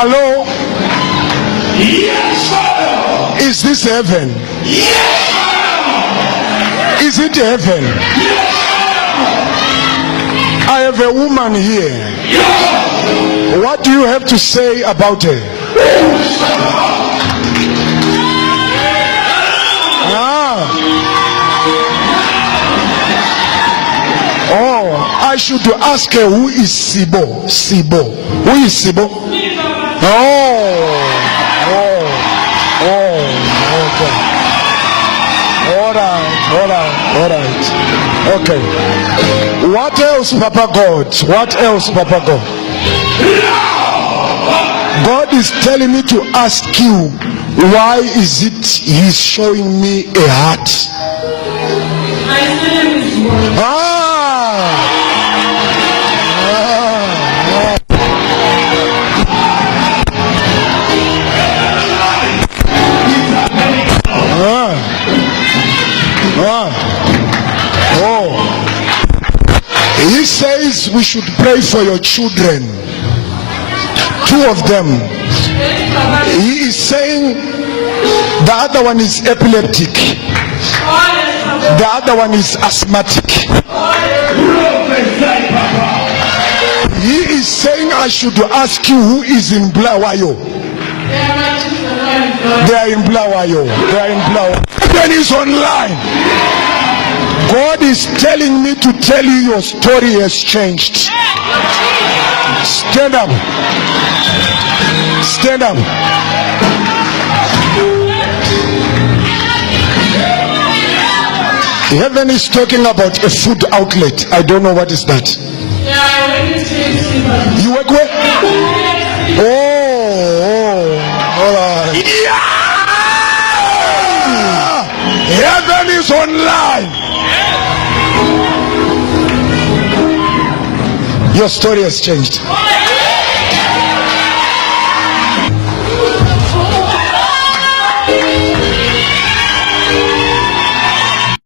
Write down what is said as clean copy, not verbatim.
Hello? Yes, Father. Is this heaven? Yes, Father. Is it heaven? Yes, Father. I have a woman here. Yes. What do you have to say about her? Oh, I should ask her, who is Sibo? Sibo. Who is Sibo? Okay. All right. Okay. What else, Papa God? What else, Papa God? God is telling me to ask you, why is it He's showing me a heart? He says we should pray for your children. 2 of them. He is saying the other one is epileptic. The other one is asthmatic. He is saying I should ask you, who is in Blawayo? They are in Blawayo. Heaven is online. God is telling me to tell you your story has changed. Stand up. Stand up. Heaven is talking about a food outlet. I don't know what is that. You work where? All right. Yeah! Heaven is online. Your story has changed.